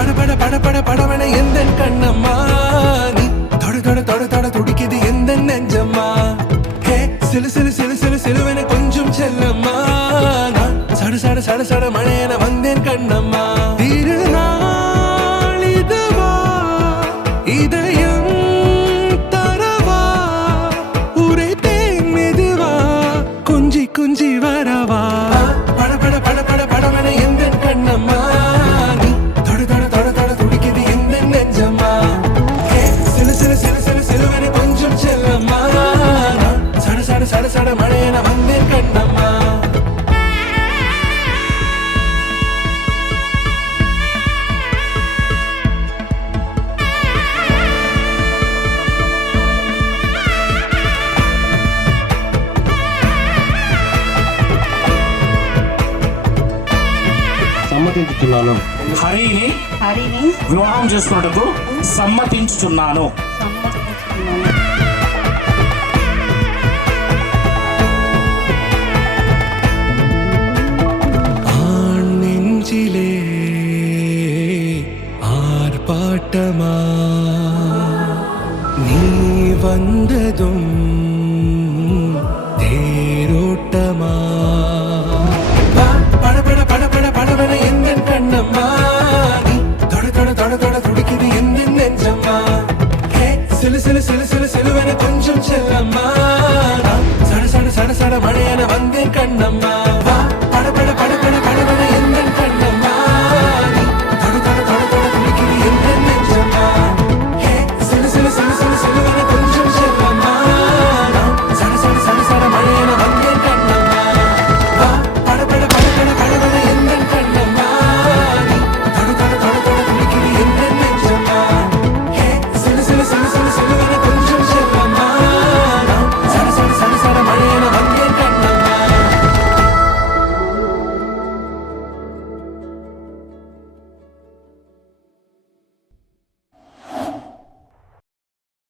பட பட பட படவன எந்த கண்ணம்மா நீ தொட தொட தொட தொட துடிக்குது எந்த நெஞ்சம்மா ஹே சிலு சிலு சிலு சிலு சிலுவன கொஞ்சம் செல்லம்மா நான் சட சட சட சட மழையன வந்தேன் கண்ணம்மா திருநாள் இதுவா இதயம் தரவா உரைத்தேன் மெதுவா குஞ்சி குஞ்சி வரவா பட பட பட பட படவன எந்த கண்ணம்மா நீ தொட தொட தொட தொட துடிக்குது எந்த நெஞ்சம்மா ஹே சிலு சிலு சிலு சிலு சிலுவன கொஞ்சம் செல்லம்மா நான் சட சட சட சட மழையன வந்தேன் கண்ணம்மா సమ్మతించుచున్నాను. హరిని హరిని వివాహం చేసుకున్నట్టుకు సమ్మతించుచున్నాను. సమ్మతించుకున్నాను. ஆண் நெஞ்சிலே ஆர்ப்பாட்டமா நீ வந்ததும் தேரோட்டமா பட பட பட பட படவன எந்த கண்ணம்மா நீ தொட தொட தொட தொட துடிக்குது எந்த நெஞ்சம்மா ஹே சிலு சிலு சிலு சிலு சிலுவன கொஞ்சம் செல்லம்மா நான் சட சட சட சட மழையன வந்தேன் கண்ணம்மா